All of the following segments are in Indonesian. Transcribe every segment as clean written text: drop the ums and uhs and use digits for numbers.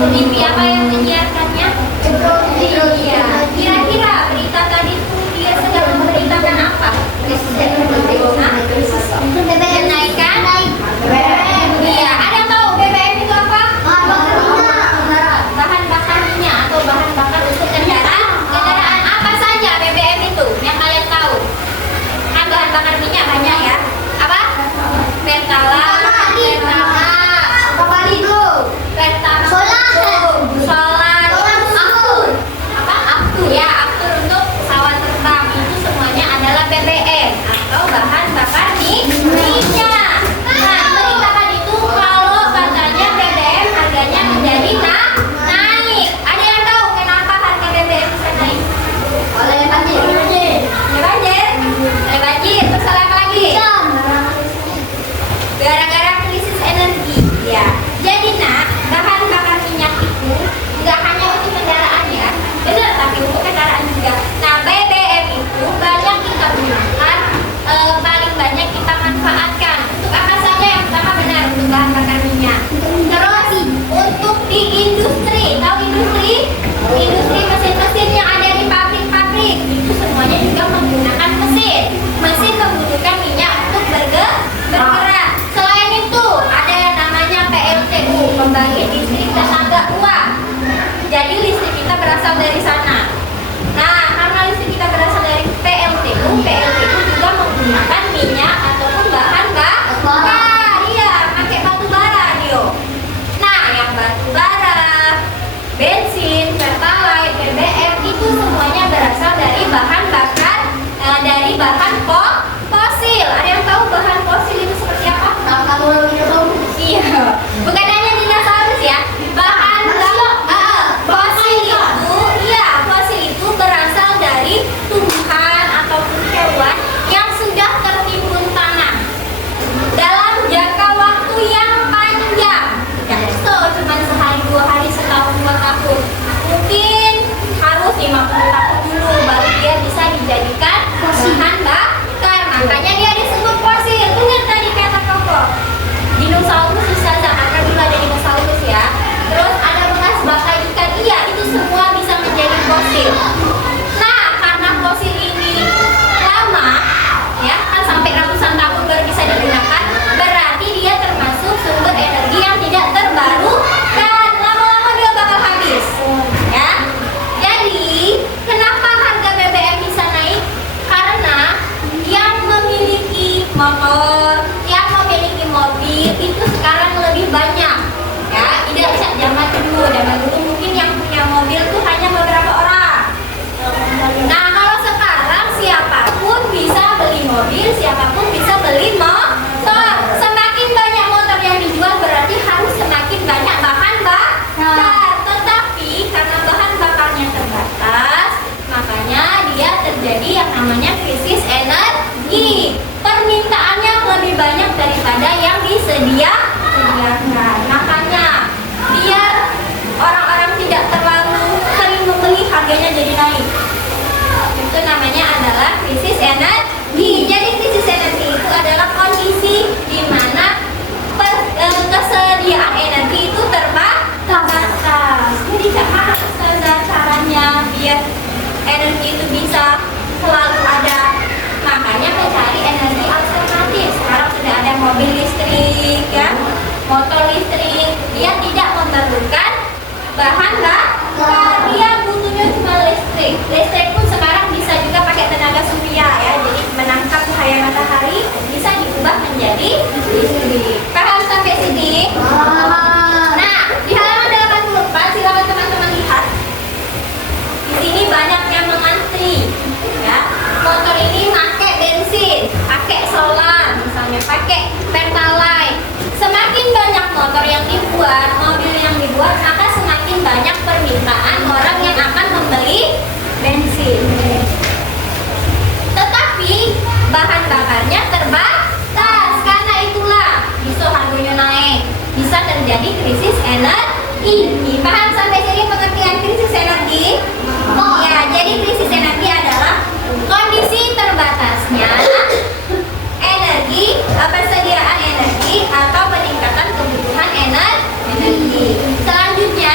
TV apa yang menyiarkannya? Iya. Kira-kira berita tadi tuh dia sedang memberitakan apa? Kenaikan? Iya. Ada yang tahu BBM itu apa? Bahan bakar minyak atau bahan bakar untuk kendaraan. Kendaraan apa saja BBM itu yang kalian tahu? Kan bahan bakar minyak banyak ya. Apa? Pertalite. Gara-gara krisis energi, ya. Jadi nak, bahan bakar minyak itu nggak hanya untuk kendaraan ya, benar, tapi untuk kendaraan juga. Nah, BBM itu banyak kita gunakan, paling banyak kita manfaatkan. Untuk apa saja? Yang pertama benar untuk bahan bakar minyak. Terus untuk di industri, tahu industri? Industri mesin-mesin yang ada di pabrik-pabrik itu semuanya juga menggunakan mesin. Mesin membutuhkan minyak untuk bergerak. Selain itu ada yang namanya PLTU, pembangkit listrik tenaga uap. Jadi listrik kita berasal dari sana. Nah, karena listrik kita berasal dari PLTU, PLTU juga menggunakan minyak ataupun bahan bakar. Iya, pakai batu bara dia. Nah, yang batu bara, bensin, pertalite, BBM itu semuanya berasal dari bahan bakar, dari bahan fosil. Ada yang tahu bahan fosil itu seperti apa? Iya, bukan hanya dinosaurus ya. Bahan fosil itu, iya, fosil itu berasal dari tumbuhan ataupun hewan yang sudah tertimbun tanah dalam jangka waktu yang panjang. So, cuma sehari, 2 hari, setahun, 2 tahun. Mungkin harus 50 tahun dulu baru dia bisa dijadikan bahan bakar. Makanya dia disebut fosil. Ingat tadi kata Koko, dinosaurus ustazah, karena dulu ada dinosaurus ya. Terus ada bekas baka ikan, iya, itu semua bisa menjadi fosil. Nah, karena fosil ini lama ya, kan sampai ratusan tahun baru bisa digunakan, berarti dia termasuk sumber energi yang tidak terbarukan. Lama-lama dia bakal habis ya. Jadi kenapa harga BBM bisa naik? Karena yang memiliki motor, yang memiliki mobil itu sekarang lebih banyak ya. Tidak zaman dulu mungkin yang punya mobil itu hanya beberapa orang. Nah, kalau sekarang siapapun bisa beli mobil, siapapun bisa beli motor. Semakin banyak motor yang dijual berarti harus semakin banyak bahan bakar. Tetapi karena bahan bakarnya terbatas, makanya dia terjadi yang namanya krisis energi. Permintaannya lebih banyak daripada yang disediakan. Makanya biar orang-orang tidak terlalu sering membeli, harganya jadi naik. Itu namanya adalah krisis energi. Jadi krisis energi itu adalah kondisi di mana kesediaan energi itu terbatas. Jadi cara caranya biar energi itu bisa selalu ada. Makanya mencari energi alternatif. Sekarang sudah ada mobil listrik ya, motor listrik. Dia tidak memerlukan bahan bakar, dia butuhnya cuma listrik. Listrik pun sekarang bisa juga pakai tenaga surya ya. Jadi menangkap cahaya matahari bisa diubah menjadi listrik. Paham sampai sini? Nah, di halaman 84 silakan teman-teman lihat. Di sini banyak yang mengantri ya. Motor ini pakai bensin, pakai solar, misalnya pakai pertalite. Semakin banyak motor yang dibuat, mobil yang dibuat, maka semakin banyak permintaan orang yang akan membeli bensin. Tetapi bahan bakarnya terbatas. Karena itulah bisa harganya naik, bisa terjadi krisis energi. Paham sampai sini pengertian krisis energi? Ya, jadi krisis energi adalah kondisi terbatasnya energi, persediaan energi atau peningkatan kebutuhan energi. Selanjutnya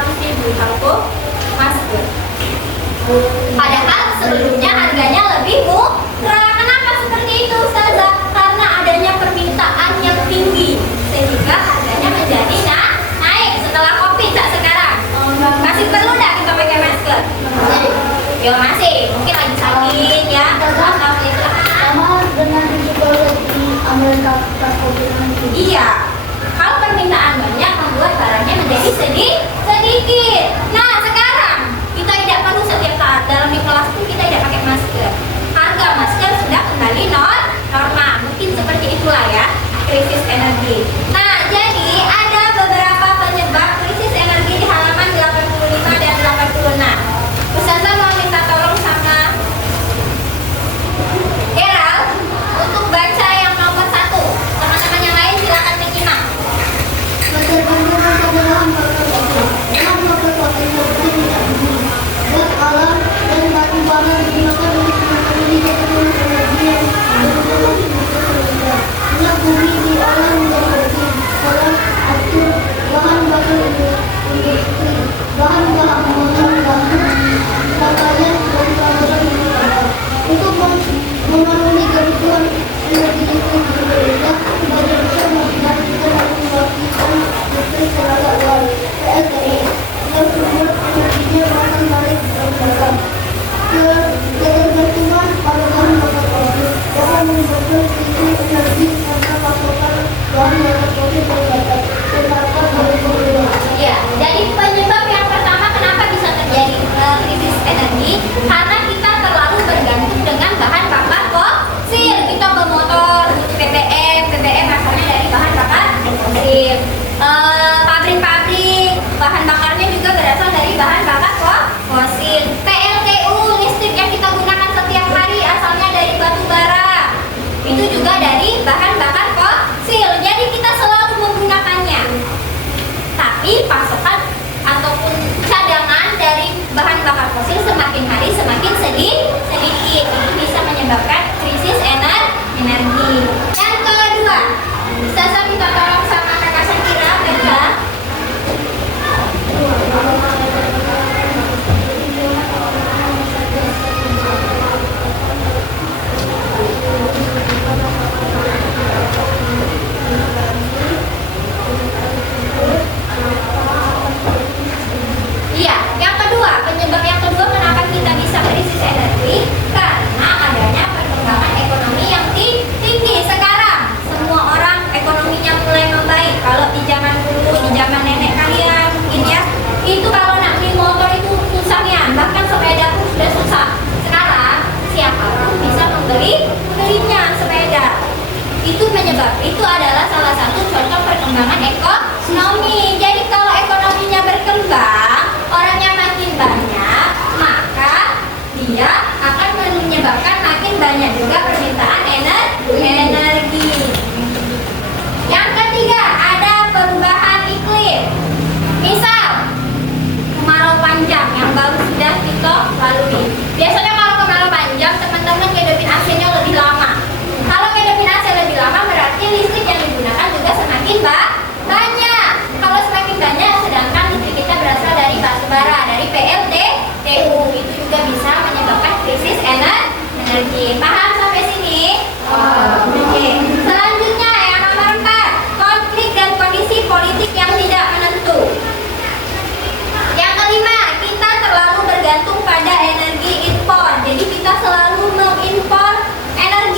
100.000 kargo masker. Padahal sebelumnya harganya lebih murah. Kenapa seperti itu, Ustazah? Karena adanya permintaan yang tinggi sehingga harganya menjadi naik setelah Covid sekarang. Masih perlu nggak kita pakai masker? Ya masih, mungkin lagi sakit ya. Sama dengan juga di Amerika pas COVID-19. Iya, kalau permintaan banyak membuat barangnya menjadi sedikit. Nah sekarang kita tidak perlu setiap saat dalam di kelas pun kita tidak pakai masker. Harga masker sudah kembali normal. Mungkin seperti itulah ya krisis energi. Nah jadi ada beberapa penyebab krisis energi di halaman 85 dan 86. Ustazah mau minta tolong sama Gerald untuk baca yang nomor 1. Teman-teman yang lain silakan menyimak. Berterbangan adalah faktor itu. Dalam faktor energi tidak bumi, gas alam dan batu bara digunakan untuk memenuhi kebutuhan energi yang berpotensi berbeda. Minyak bumi diolah menjadi benzin, solar, atur, bahan bakar industri, bahan-bahan bambu, pakaian dan saluran minyak. Untuk memenuhi kebutuhan energi listrik berbeda, Indonesia menggunakan pembangkitan listrik tenaga uap (PLTU) yang sumber energinya bahkan naik beragam. Ketergantungan pada bahan bakar fosil dapat menyebabkan krisis energi karena pasokan bahan bakar fosil terbatas dan harga berbeda. Ya, jadi penyebab yang pertama kenapa bisa terjadi krisis energi? Karena kita terlalu bergantung dengan bahan bakar fosil. Kita bermotor BBM asalnya dari bahan bakar fosil. Pabrik-pabrik bahan bakarnya juga berasal dari bahan bakar fosil. PLTU listrik yang kita gunakan setiap hari asalnya dari batu bara. Itu juga dari bahan bakar fosil. Jadi kita selalu menggunakannya. Tapi pasokan ataupun cadangan dari bahan bakar fosil semakin hari semakin sedikit. Itu bisa menyebabkan krisis energi. Yang kedua, Ustazah minta tolong sama kakak Syakira baca. Iya, yang kedua, penyebab yang kedua kenapa kita bisa krisis energi? Karena adanya perkembangan ekonomi yang tinggi. Sekarang semua orang ekonominya mulai membaik. Kalau di zaman dulu, di zaman nenek kalian mungkin ya, itu kalau nak beli motor itu susahnya, bahkan sepeda pun sudah susah. Sekarang siapapun bisa membelinya sepeda. Itu adalah salah satu contoh perkembangan ekonomi. Jadi kalau ekonominya berkembang, orangnya makin banyak, maka dia akan menyebabkan makin banyak juga permintaan energi. Yang ketiga, ada perubahan iklim. Misal kemarau panjang yang baru sudah kita lalui. Biasanya kalau kemarau panjang, teman-teman ngidupin AC-nya lebih lama. Kalau ngidupin AC lebih lama, berarti listrik yang digunakan juga semakin banyak. Kalau semakin banyak, sedangkan listrik kita berasal dari batu bara, dari PLTU, itu juga bisa menyebabkan krisis energi. Paham sampai sini? Oke. Selanjutnya yang nomor 4, konflik dan kondisi politik yang tidak menentu. Yang kelima, kita terlalu bergantung pada energi impor. Jadi kita selalu mengimpor energi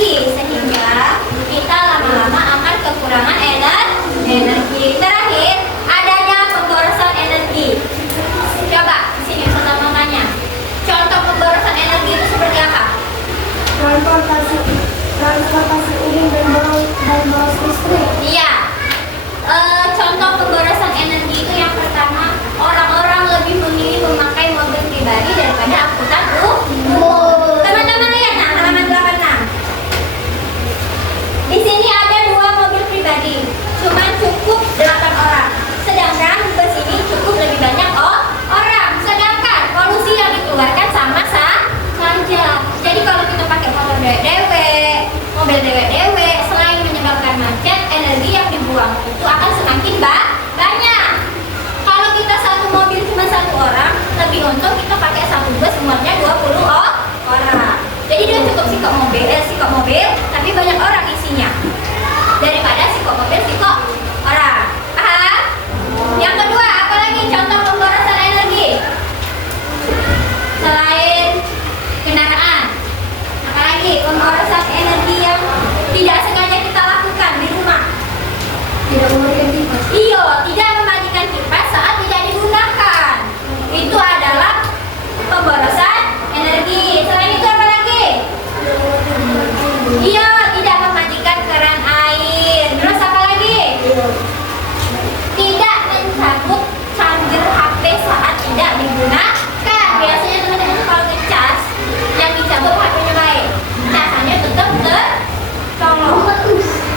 Jadi dia cukup sikok mobil, tapi banyak orang isinya. Daripada sikok mobil, sikok orang. Paham? Yang kedua, apa lagi contoh pemborosan energi? Selain kendaraan, apa lagi pemborosan energi yang tidak sengaja kita lakukan di rumah? Tidak mematikan kipas. Iya, tidak mematikan kipas saat tidak digunakan. Itu adalah pemborosan energi. Selain itu apa lagi? Iya, tidak mematikan keran air. Terus apa lagi? Tidak mencabut charger HP saat tidak digunakan. Biasanya teman-teman tuh kalau ngecas, yang dicabut HP-nya baik. Casannya tetap tercolong.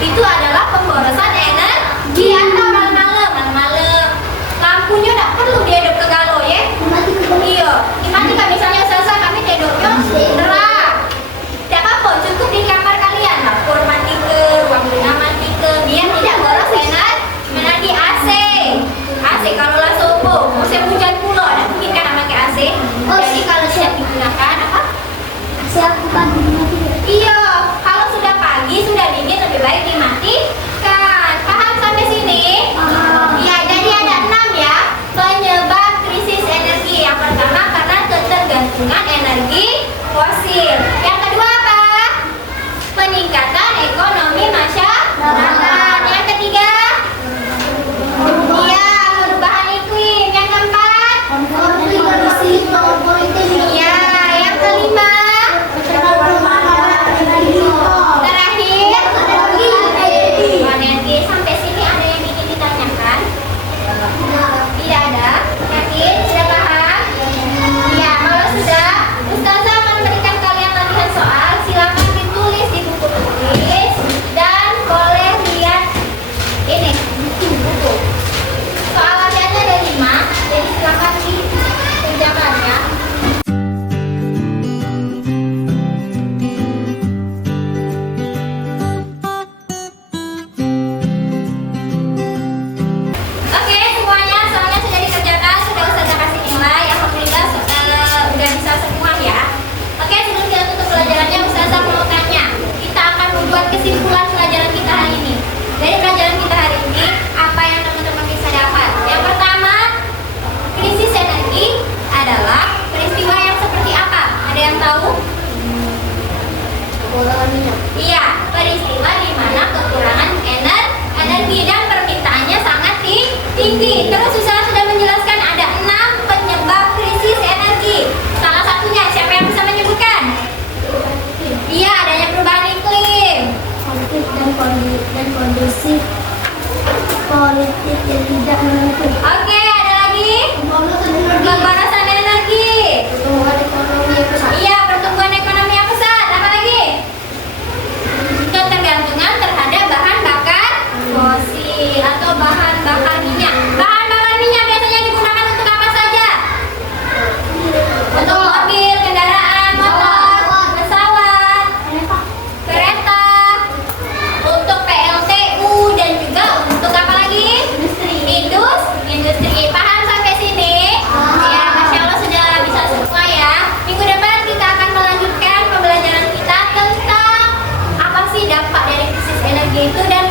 Itu adalah pemborosan energi. Atau malam-malam lampunya tidak perlu dihidupkan ke galo ya. Iya, dimatikan misalnya selesai kami tidurnya terang. Tidak apa-apa, cukup di kamar kalian, dapur mati ke, ruang guna mati ke, biar tidak boros energi AC. AC kalau lah subuh, musim hujan pula, dan mungkin kan pakai AC. Jadi kalau tidak digunakan apa? Siapa kan dimatikan? Iya, kalau sudah pagi, sudah dingin, lebih baik dimatikan. Paham sampai sini? Ya, jadi ada 6 ya penyebab krisis energi. Yang pertama karena ketergantungan energi fosil. Yang kedua apa? Peningkatan ekonomi masyarakat. Yang ketiga? Iya, perubahan iklim. Yang keempat? Konflik kondisi politik. Iya, yang kelima? Terakhir? Energi. Sampai sini ada yang ingin ditanyakan? Tidak ada? Yakin? Sudah paham? Ya, kalau sudah, Ustazah akan memberikan kalian latihan soal. Silakan ditulis di buku tulis dan boleh lihat ini buku. Soal latihannya ada 5, jadi silakan dikerjakan ya. Oke, semuanya soalnya sudah dikerjakan, sudah Ustazah kasih nilai. Alhamdulillah sudah bisa semua ya. Oke, sebelum kita tutup pelajarannya, Ustazah mau tanya. Kita akan membuat kesimpulan pelajaran kita hari ini. Dari pelajaran kita hari ini, apa yang teman-teman bisa dapat? Yang pertama, krisis energi adalah peristiwa yang seperti apa? Ada yang tahu? Kekurangan minyak. Iya, peristiwa di mana kekurangan energi dan permintaannya sangat tinggi. Terus Ustazah sudah menjelaskan ada 6 penyebab krisis energi. Salah satunya siapa yang bisa menyebutkan? Iya, adanya perubahan iklim. Konflik dan kondisi politik yang tidak menentu. Oke, ada lagi? Pemborosan energi. Pertumbuhan ekonomi yang pesat. Iya, pertumbuhan ekonomi yang pesat. Apa lagi? Ketergantungan terhadap bahan bakar fosil atau bahan bakar minyak. Bahan bakar minyak biasanya digunakan untuk apa saja? Untuk mobil, kendaraan, motor, pesawat, kereta, untuk PLTU dan juga untuk apa lagi? Industri. Paham sampai sini? Ya, Masya Allah sudah bisa semua ya. Minggu depan kita akan melanjutkan pembelajaran kita tentang apa sih dampak dari krisis energi itu dan